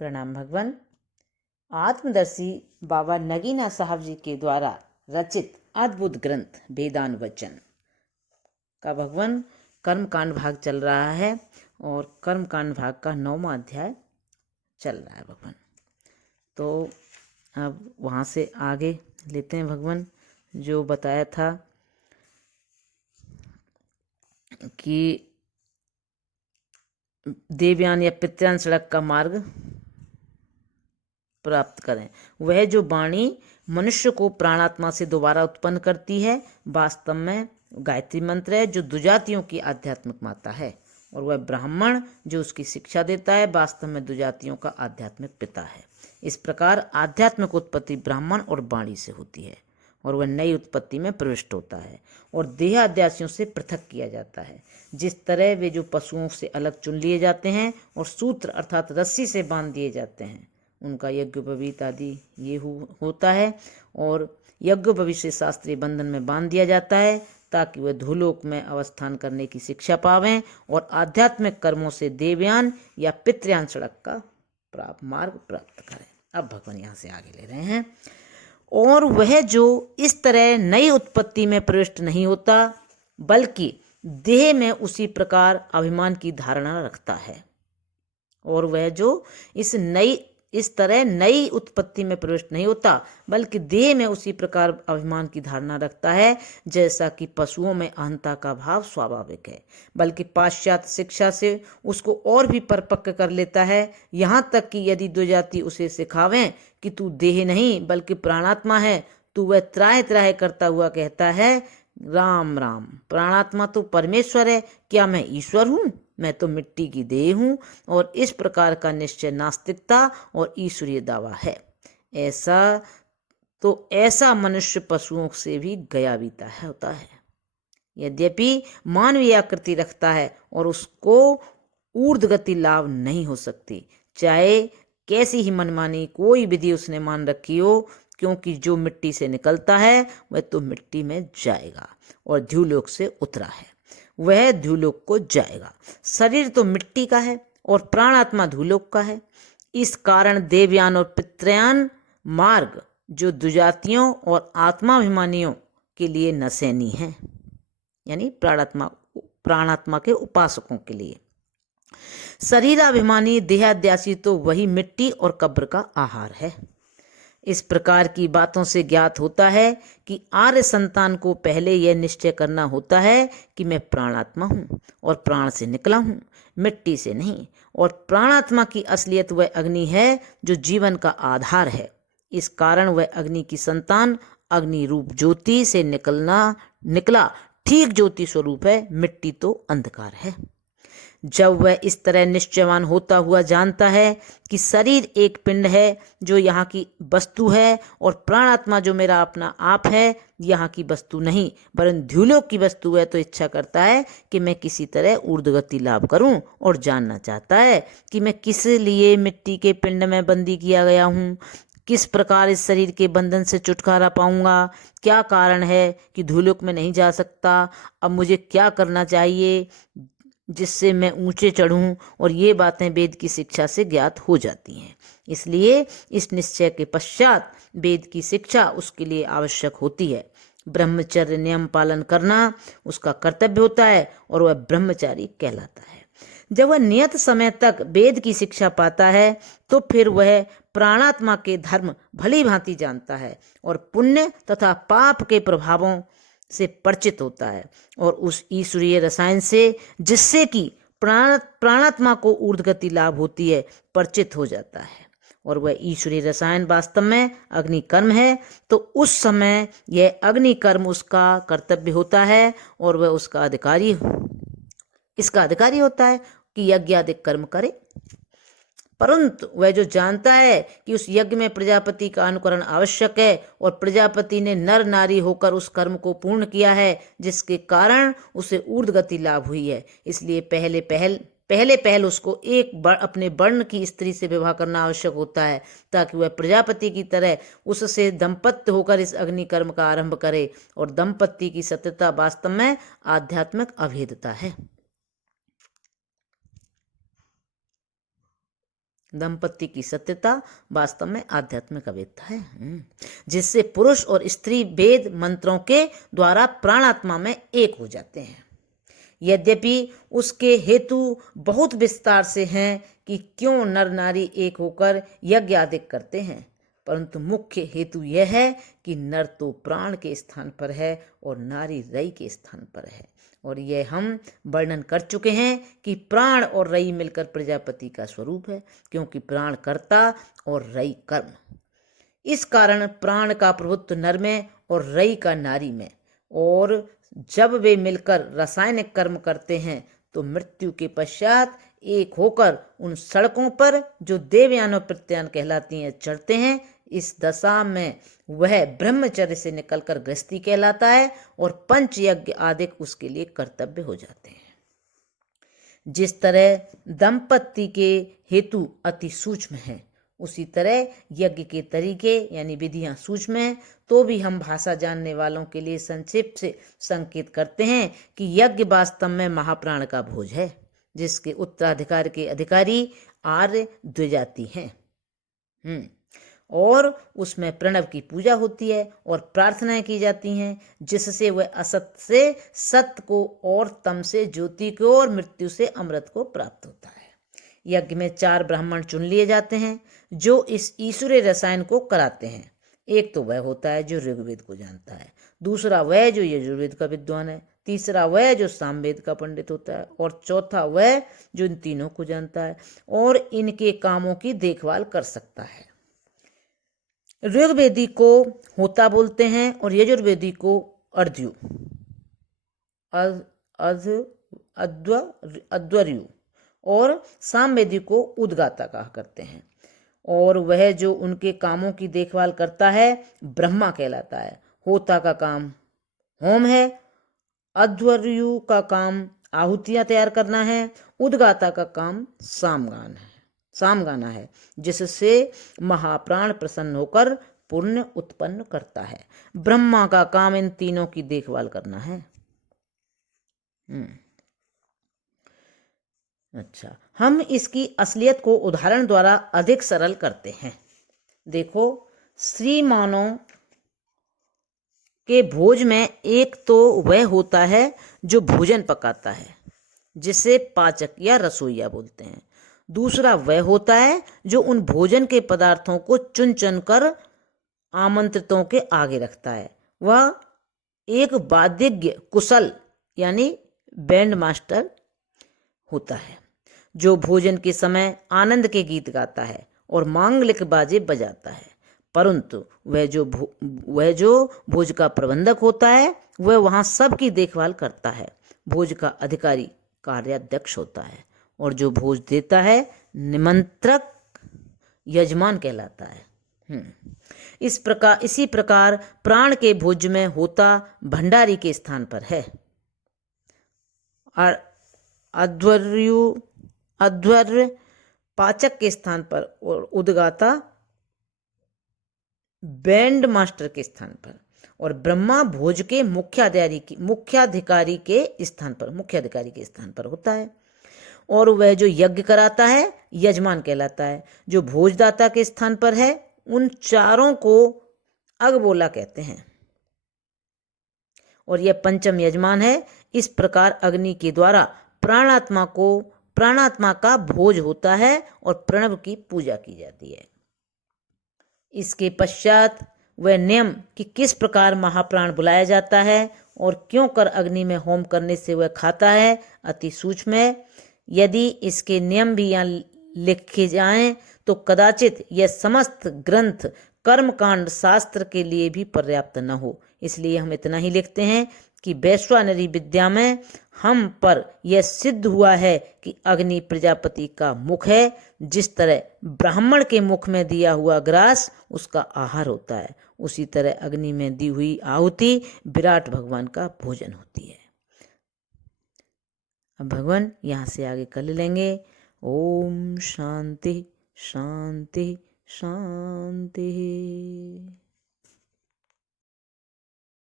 प्रणाम भगवान। आत्मदर्शी बाबा नगीना साहब जी के द्वारा रचित अद्भुत ग्रंथ वेदांत वचन का भगवान कर्मकांड भाग चल रहा है और कर्मकांड भाग का 9वां अध्याय चल रहा है भगवान। तो अब वहाँ से आगे लेते हैं भगवान। जो बताया था कि देवयान या पितृयान सड़क का मार्ग प्राप्त करें, वह जो वाणी मनुष्य को प्राणात्मा से दोबारा उत्पन्न करती है वास्तव में गायत्री मंत्र है, जो दुजातियों की आध्यात्मिक माता है, और वह ब्राह्मण जो उसकी शिक्षा देता है वास्तव में दुजातियों का आध्यात्मिक पिता है। इस प्रकार आध्यात्मिक उत्पत्ति ब्राह्मण और वाणी से होती है और वह नई उत्पत्ति में प्रविष्ट होता है और देहाद्यासियों से पृथक किया जाता है। जिस तरह वे जो पशुओं से अलग चुन लिए जाते हैं और सूत्र अर्थात रस्सी से बांध दिए जाते हैं, उनका यज्ञोपवीत आदि ये होता है, और यज्ञोपवीत से शास्त्रीय बंधन में बांध दिया जाता है ताकि वह धूलोक में अवस्थान करने की शिक्षा पावें और आध्यात्मिक कर्मों से देवयान या पितृयान सड़क का मार्ग प्राप्त करें। अब भगवान यहाँ से आगे ले रहे हैं। और वह जो इस तरह नई उत्पत्ति में प्रविष्ट नहीं होता बल्कि देह में उसी प्रकार अभिमान की धारणा रखता है, और वह जो इस तरह नई उत्पत्ति में प्रविष्ट नहीं होता बल्कि देह में उसी प्रकार अभिमान की धारणा रखता है, जैसा कि पशुओं में अहंता का भाव स्वाभाविक है, बल्कि पाश्चात्य शिक्षा से उसको और भी परिपक्व कर लेता है। यहाँ तक कि यदि दुजाति उसे सिखावें कि तू देह नहीं बल्कि प्राणात्मा है, तो वह त्राह त्राह करता हुआ कहता है, राम राम, प्राणात्मा तो परमेश्वर है, क्या मैं ईश्वर हूँ? मैं तो मिट्टी की देह हूँ। और इस प्रकार का निश्चय नास्तिकता और ईश्वरीय दावा है। ऐसा मनुष्य पशुओं से भी गया बीता है होता है। यद्यपि मानवीय आकृति रखता है और उसको ऊर्ध्वगति लाभ नहीं हो सकती, चाहे कैसी ही मनमानी कोई विधि उसने मान रखी हो, क्योंकि जो मिट्टी से निकलता है वह तो मिट्टी में जाएगा, और ध्युलोक से उतरा है वह ध्युलोक को जाएगा। शरीर तो मिट्टी का है और प्राणात्मा ध्युलोक का है। इस कारण देवयान और पितृयान मार्ग जो दुजातियों और आत्माभिमानियों के लिए नसैनी है, यानी प्राणात्मा के उपासकों के लिए। शरीराभिमानी देहाद्यासी तो वही मिट्टी और कब्र का आहार है। इस प्रकार की बातों से ज्ञात होता है कि आर्य संतान को पहले यह निश्चय करना होता है कि मैं प्राणात्मा हूँ और प्राण से निकला हूँ, मिट्टी से नहीं, और प्राणात्मा की असलियत वह अग्नि है जो जीवन का आधार है। इस कारण वह अग्नि की संतान अग्नि रूप ज्योति से निकला ठीक ज्योति स्वरूप है, मिट्टी तो अंधकार है। जब वह इस तरह निश्चयवान होता हुआ जानता है कि शरीर एक पिंड है जो यहाँ की वस्तु है और प्राणात्मा जो मेरा अपना आप है यहाँ की वस्तु नहीं वरन ध्युलोक की वस्तु है, तो इच्छा करता है कि मैं किसी तरह ऊर्ध्वगति लाभ करूं और जानना चाहता है कि मैं किस लिए मिट्टी के पिंड में बंदी किया गया हूँ, किस प्रकार इस शरीर के बंधन से छुटकारा पाऊंगा, क्या कारण है कि ध्युलोक में नहीं जा सकता, अब मुझे क्या करना चाहिए जिससे मैं ऊंचे चढ़ूं, और ये बातें वेद की शिक्षा से ज्ञात हो जाती हैं। इसलिए इस निश्चय के पश्चात वेद की शिक्षा उसके लिए आवश्यक होती है। ब्रह्मचर्य नियम पालन करना उसका कर्तव्य होता है और वह ब्रह्मचारी कहलाता है। जब वह नियत समय तक वेद की शिक्षा पाता है तो फिर वह प्राणात्मा के धर्म भली भांति जानता है और पुण्य तथा पाप के प्रभावों से परिचित होता है, और उस ईश्वरीय रसायन से जिससे कि प्राणात्मा को ऊर्ध्वगति लाभ होती है परिचित हो जाता है, और वह ईश्वरीय रसायन वास्तव में अग्नि कर्म है। तो उस समय यह अग्नि कर्म उसका कर्तव्य होता है और वह इसका अधिकारी होता है कि यज्ञ आदि कर्म करे। परंतु वह जो जानता है कि उस यज्ञ में प्रजापति का अनुकरण आवश्यक है और प्रजापति ने नर नारी होकर उस कर्म को पूर्ण किया है जिसके कारण उसे ऊर्ध्वगति लाभ हुई है, इसलिए पहले पहल उसको अपने वर्ण की स्त्री से विवाह करना आवश्यक होता है ताकि वह प्रजापति की तरह उससे दंपत्य होकर इस अग्नि कर्म का आरंभ करे, और दंपत्ति की सत्यता वास्तव में आध्यात्मिक अभेदता है। दंपत्ति की सत्यता वास्तव में आध्यात्मिक अवेदता है, जिससे पुरुष और स्त्री वेद मंत्रों के द्वारा प्राणात्मा में एक हो जाते हैं। यद्यपि उसके हेतु बहुत विस्तार से हैं कि क्यों नर नारी एक होकर यज्ञ आदि करते हैं, परंतु मुख्य हेतु यह है कि नर तो प्राण के स्थान पर है और नारी रई के स्थान पर है। और यह हम वर्णन कर चुके हैं कि प्राण और रई मिलकर प्रजापति का स्वरूप है, क्योंकि प्राण कर्ता और रई कर्म। इस कारण प्राण का प्रभुत्व नर में और रई का नारी में, और जब वे मिलकर रासायनिक कर्म करते हैं तो मृत्यु के पश्चात एक होकर उन सड़कों पर जो देवयान और प्रत्यान कहलाती हैं चढ़ते हैं। इस दशा में वह ब्रह्मचर्य से निकलकर गृहस्थी कहलाता है और पंच यज्ञ आदि उसके लिए कर्तव्य हो जाते हैं। जिस तरह दंपत्ति के हेतु अति सूक्ष्म है, उसी तरह यज्ञ के तरीके यानी विधियां सूक्ष्म हैं, तो भी हम भाषा जानने वालों के लिए संक्षिप्त से संकेत करते हैं कि यज्ञ वास्तव में महाप्राण का भोज है, जिसके उत्तराधिकार के अधिकारी आर्य द्विजाति हैं। और उसमें प्रणव की पूजा होती है और प्रार्थनाएं की जाती हैं, जिससे वह असत से सत्य को और तम से ज्योति को और मृत्यु से अमृत को प्राप्त होता है। यज्ञ में 4 ब्राह्मण चुन लिए जाते हैं जो इस ईश्वरीय रसायन को कराते हैं। एक तो वह होता है जो ऋग्वेद को जानता है, दूसरा वह जो यजुर्वेद का विद्वान है, तीसरा वह जो सामवेद का पंडित होता है, और चौथा वह जो इन तीनों को जानता है और इनके कामों की देखभाल कर सकता है। ऋग्वेदी को होता बोलते हैं और यजुर्वेदी को अर्ध्यु अध्वर्यु और सामवेदी को उद्गाता कहा करते हैं। और वह जो उनके कामों की देखभाल करता है ब्रह्मा कहलाता है। होता का काम होम है, अध्वर्यु का काम आहुतियां तैयार करना है, उद्गाता का काम सामगाना है, जिससे महाप्राण प्रसन्न होकर पुण्य उत्पन्न करता है। ब्रह्मा का काम इन तीनों की देखभाल करना है। अच्छा, हम इसकी असलियत को उदाहरण द्वारा अधिक सरल करते हैं। देखो, श्रीमानों के भोज में एक तो वह होता है जो भोजन पकाता है, जिसे पाचक या रसोइया बोलते हैं। दूसरा वह होता है जो उन भोजन के पदार्थों को चुन चुन कर आमंत्रितों के आगे रखता है। वह एक वाद्यज्ञ कुशल यानी बैंड मास्टर होता है, जो भोजन के समय आनंद के गीत गाता है और मांगलिक बाजे बजाता है। परंतु वह जो भोज का प्रबंधक होता है, वह वहाँ सबकी देखभाल करता है। भोज का अधिकारी कार्याध्यक्ष होता है और जो भोज देता है निमंत्रक यजमान कहलाता है। इसी प्रकार प्राण के भोज में होता भंडारी के स्थान पर है, अध्वर्य पाचक के स्थान पर और उद्गाता बैंड मास्टर के स्थान पर, और ब्रह्मा भोज के मुख्याधिकारी के स्थान पर होता है। और वह जो यज्ञ कराता है यजमान कहलाता है। जो भोजदाता के स्थान पर है उन चारों को अगबोला कहते हैं, और यह पंचम यजमान है। इस प्रकार अग्नि के द्वारा प्राणात्मा का भोज होता है और प्रणव की पूजा की जाती है। इसके पश्चात वह नियम कि किस प्रकार महाप्राण बुलाया जाता है और क्यों कर अग्नि में होम करने से वह खाता है अति सूक्ष्म है। यदि इसके नियम भी यहाँ लिखे जाएं तो कदाचित यह समस्त ग्रंथ कर्मकांड शास्त्र के लिए भी पर्याप्त न हो। इसलिए हम इतना ही लिखते हैं कि वैश्वानरी विद्या में हम पर यह सिद्ध हुआ है कि अग्नि प्रजापति का मुख है। जिस तरह ब्राह्मण के मुख में दिया हुआ ग्रास उसका आहार होता है, उसी तरह अग्नि में दी हुई आहुति विराट भगवान का भोजन होती है। अब भगवान यहाँ से आगे कर लेंगे। ओम शांति शांति शांति।